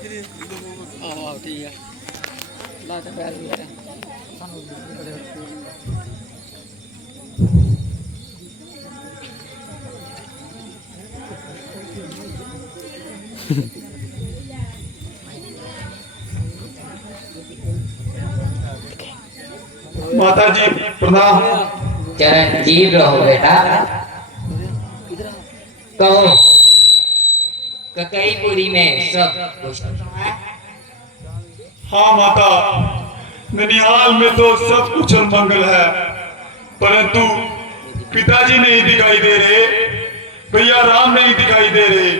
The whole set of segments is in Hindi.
आहो ठीक है ला ते पैर भी सानू माता जी प्रणाम। चिरंजीव रहो बेटा। कहो ककईपुरी में सब कुछ है? हाँ माता, ननिहाल में तो सब कुछ मंगल है, परंतु पिताजी नहीं दिखाई दे रहे, भैया राम नहीं दिखाई दे रहे।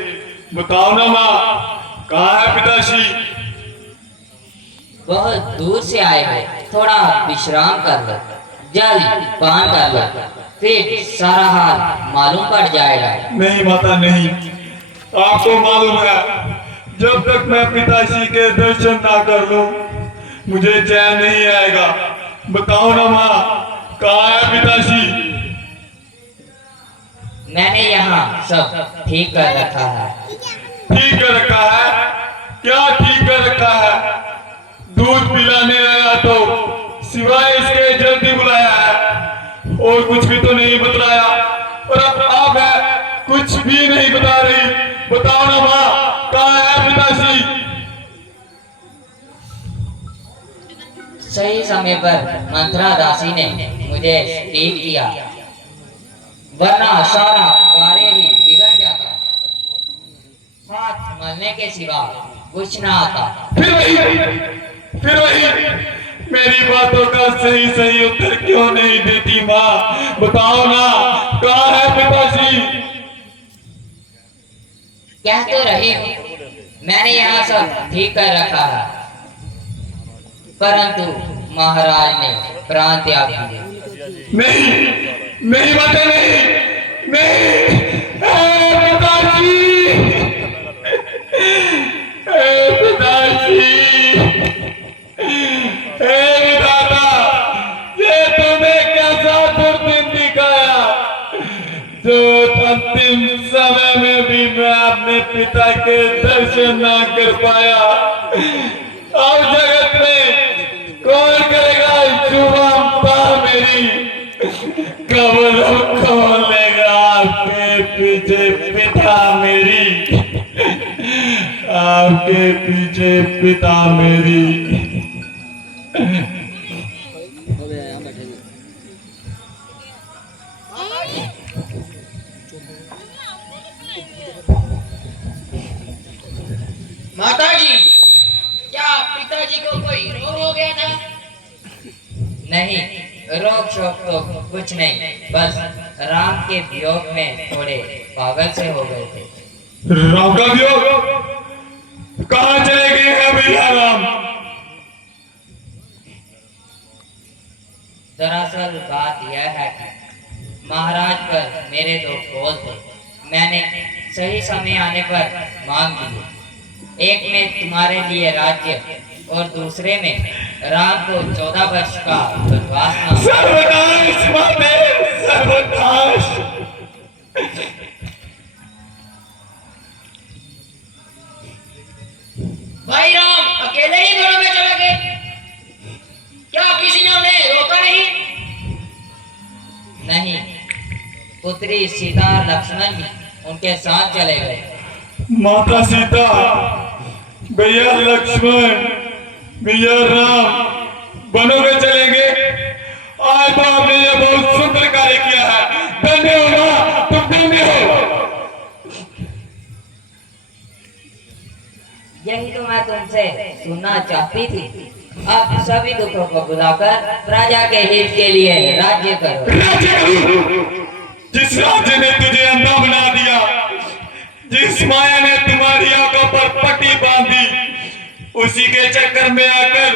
बताओ ना माँ, कहाँ है पिताजी? बहुत दूर से आए हो, थोड़ा विश्राम कर लो, जल पान कर लो, फिर सारा हाल मालूम पड़ जाएगा। नहीं माता नहीं, आपको मालूम है जब तक मैं पिताजी के दर्शन ना कर लूं मुझे चैन नहीं आएगा। बताओ ना माँ, कहाँ है पिताजी? मैंने यहाँ सब ठीक कर रखा है। ठीक कर रखा है? क्या ठीक कर रखा है? दूध पिलाने आया तो सिवाय इसके जल्दी बुलाया है और कुछ भी तो नहीं बतलाया, और अब आप है कुछ भी नहीं बता रही। बताओ ना माँ, कहाँ है पिताजी? सही समय पर मंत्रा दासी ने मुझे ठीक किया, वरना सारा कार्य ही बिगड़ जाता। हाथ मलने के सिवा कुछ ना आता। फिर वही मेरी बातों का सही सही उत्तर क्यों नहीं देती माँ? बताओ ना, कहाँ है पिताजी? कह तो रही हूँ, मैंने यहाँ सब ठीक कर रखा है, परंतु महाराज ने प्राण त्याग दिए। नहीं नहीं माता नहीं, नहीं पिताजी, पिताजी, दादा, ये तुम्हें कैसा दुर्दिन दिखाया जो अंतिम समय में भी मैं अपने पिता के दर्शन ना कर पाया। अब जगत में कौन करेगा जुबान पार मेरी? कब कौन लेगा आपके पीछे पिता मेरी? आपके पीछे पिता मेरी। हो गया यहाँ बैठे हुए माताजी, क्या पिताजी को कोई रोग हो गया था? नहीं, रोग शोक तो कुछ नहीं, बस राम के वियोग में थोड़े पागल से हो गए थे। राम का वियोग? कहाँ चले गए हैं भैया राम? दरअसल बात यह है कि महाराज पर मेरे दो बोल थे, मैंने सही समय आने पर मांग ली। एक में तुम्हारे लिए राज्य और दूसरे में राम को 14 वर्ष का वनवास मांगा। सर्वनाश माते, सर्वनाश। भाई राम अकेले ही घरों में चले गए, क्या किसी ने उन्हें रोका नहीं? नहीं, पुत्री सीता और लक्ष्मण भी उनके साथ चले गए। माता सीता, भैया लक्ष्मण, भैया राम बनों में चलेंगे। आज तो आपने ये बहुत सुंदर कार्य किया है। धन्य हो माँ, तुम धन्य हो। यही तो मैं तुमसे सुनना चाहती थी। अब सभी दुखों को भुलाकर प्रजा के हित के लिए राज्य करो। राज्य करो? जिस राज्य ने तुझे अंधा बना दिया, जिस माया ने तुम्हारी आंखों पर पट्टी बांधी, उसी के चक्कर में आकर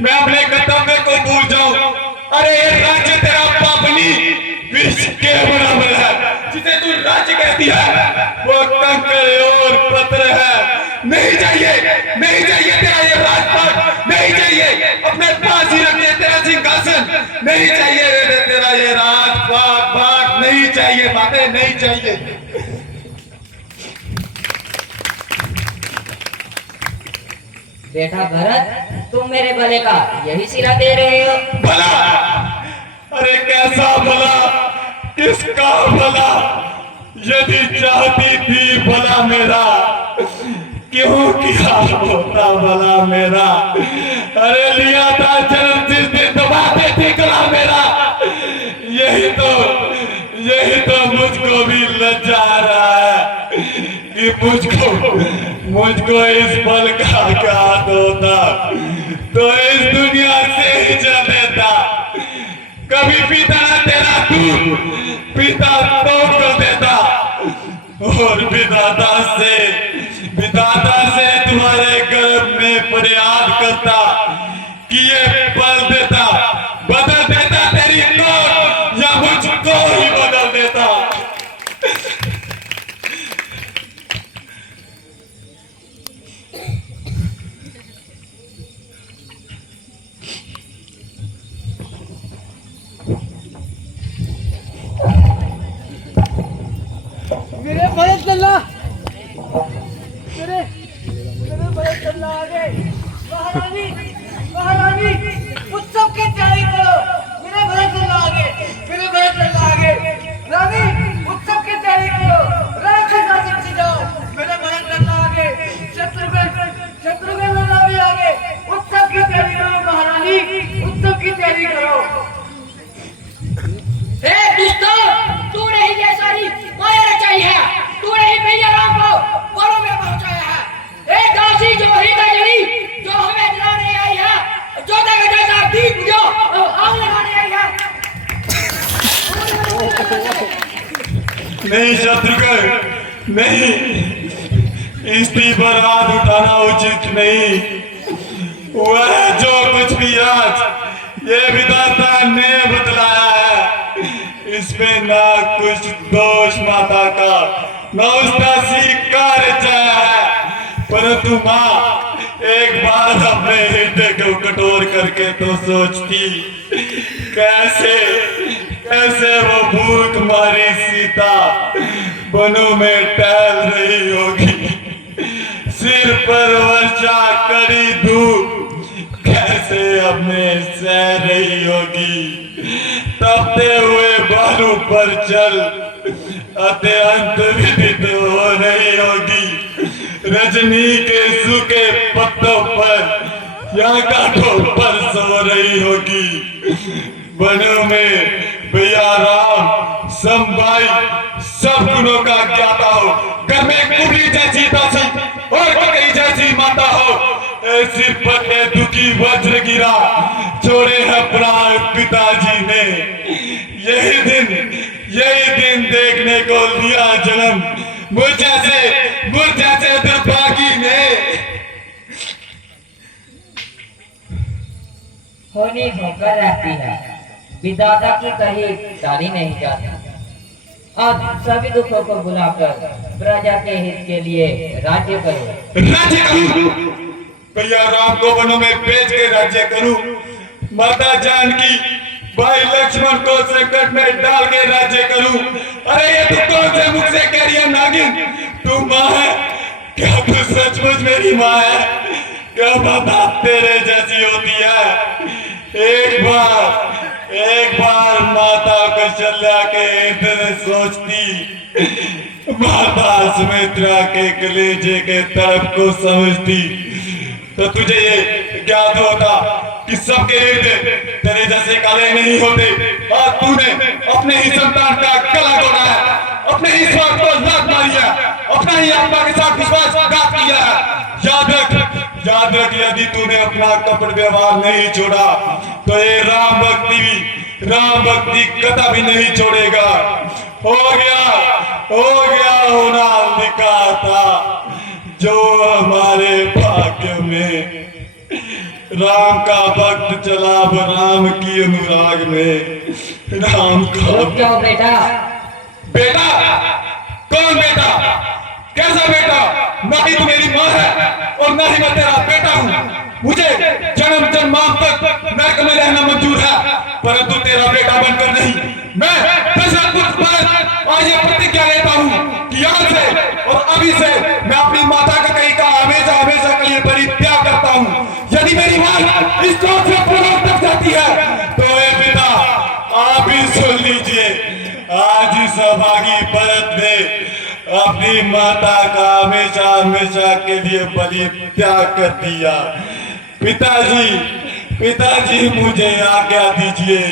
मैं अपने कर्तव्य को भूल जाऊं। अरे ये राज्य तेरा पापनी विष के बराबर है। जिसे तू राज्य कहती है वो कंकड़ और पत्थर है। नहीं चाहिए, नहीं चाहिए तेरा ये राजपाट, नहीं चाहिए अपने पास ही रखिए तेरा सिंहासन, नहीं चाहिए तेरा ये राजपाट, नहीं चाहिए बातें, नहीं चाहिए। बेटा भरत, तुम मेरे भले का यही सिला दे रहे हो? भला? अरे कैसा भला, किसका भला? यदि चाहती थी भला मेरा, क्यों किया होता भला मेरा? अरे लिया था जन्म जिस दिन दबाते थे गला मेरा। यही तो मुझको भी लज्जा आ रहा है कि मुझको इस पल का घात होता तो इस दुनिया से ही चल देता। कभी पिता तेरा दूध पिता तोड़ को देता और विधाता से तुम्हारे गर्भ में फरियाद करता कि ये पल देता, बदल देता तेरी मौत या मुझको ही बदल देता। मेरे भरत लल्ला, मेरे भरत लल्ला आ गए। महारानी उत्सव की तैयारी करो। मेरे भरत लल्ला आ गए। रानी उत्सव की तैयारी करो। राक्षस से जाओ। मेरे भरत लल्ला आ गए। शत्रुघ्न लल्ला भी आ गए। उत्सव की तैयारी करो महारानी, उत्सव की तैयारी करो। तूने ही ये सारी माया रचाई है, तूने ही मैया राम को गोलों में पहुंचाया है। एक दासी जो ही गजरी जो हमें जलाने आई है, जो तक जैसा दीप जो आग लगाने आई है। नहीं शत्रुघ्न, नहीं, स्त्री पर हाथ उठाना उचित नहीं। वह जो कुछ भी आज ये विधाता ने बतलाया है, इसमें ना कुछ दोष माता का, ना उसका स्वीकार है। परंतु माँ एक बार अपने हृदय को कठोर करके तो सोचती, कैसे वो भूख मारी सीता वनों में टहल रही होगी, सिर पर वर्षा कड़ी धूप कैसे अपने सह रही होगी, तपते हुए बालू पर चल अत्यंत विदित हो रही होगी, रजनी के सूखे पत्तों पर या कांटों पर सो रही होगी। वनों में भैया राम संभाई सब गुणों का ज्ञाता हो, घर में कुबरी जैसी दासी और ककड़ी जैसी माता हो, ऐसी पत्ते दुखी वज्र गिरा छोड़े है प्राण पिताजी ने। यही दिन देखने को लिया जन्म मुझ जैसे दुर्भागी ने। होनी होकर रहती है, विधाता की कही टाली नहीं जाती। अब सभी दुखों को बुलाकर प्रजा के हित के लिए राज्य करो। राज्य करूं? भैया राम को वनों में बेच के राज्य करूं? माता जानकी भाई लक्ष्मण को संकट में डाल के राज्य करूं? अरे ये तू कौन से मुख से कह रही है नागिन? तू माँ है क्या? तू सचमुच मेरी माँ है क्या? बता तेरे जैसी होती है। एक बार माता कौशल्या के हृदय सोचती, माता सुमित्रा के कलेजे के तरफ को समझती, तो तुझे ये ज्ञात होता कि सबके हृदय तेरे जैसे काले नहीं होते। और तूने अपने ही संतान का गला तोड़ा है, अपने ही स्वार्थ को लात मारी है, अपना ही आत्मा के साथ विश्वासघात किया है। याद रख यदि तूने अपना कपट व्यवहार नहीं छोड़ा तो ये राम भक्ति कदा भी नहीं छोड़ेगा। हो गया होना लिखा था जो हमारे भाग्य में। राम का भक्त चला राम की अनुराग में। राम का क्यों बेटा? बेटा? कौन बेटा? कैसा बेटा? ना ही तू मेरी माँ है और ना ही मैं तेरा बेटा हूँ। मुझे जन्म जन्मांत तक नरक में रहना मंजूर है, परंतु तेरा बेटा बनकर नहीं। मैं दशरथ पुत्र भरत आज ये प्रतिज्ञा लेता हूँ कि आज से और अभी से मैं अपनी माता का कहीं का हमेशा के लिए परित्याग करता हूँ। लीजिए, आज इस अभागी भरत ने अपनी माता का हमेशा हमेशा के लिए बलि त्याग कर दिया। पिताजी, पिताजी मुझे आज्ञा दीजिए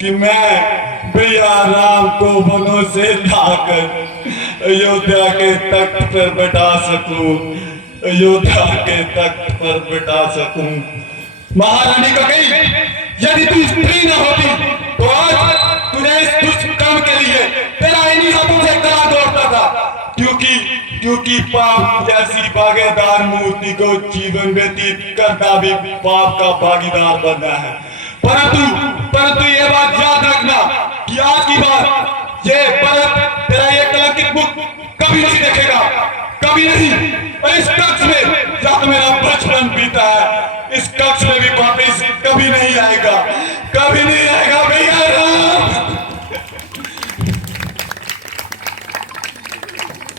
कि मैं भैया राम को वनों से लाकर अयोध्या के तख्त पर बैठा सकूं, अयोध्या के तख्त पर बैठा सकूं। महारानी को कही, यदि तू स्त्री न होती तो आज तुझे इस दुष्ट कर्म के लिए तेरा इन्हीं हाथों से गला दौड़ता था, क्योंकि पाप जैसी भागीदार मूर्ति को जीवन व्यतीत करना भी पाप का भागीदार बनना है। परंतु ये बात याद रखना कि आज की बात ये भरत तेरा ये कलंकित मुख कभी नहीं देखेगा, कभी नहीं। इस कक्ष में जहाँ मेरा बचपन बीता है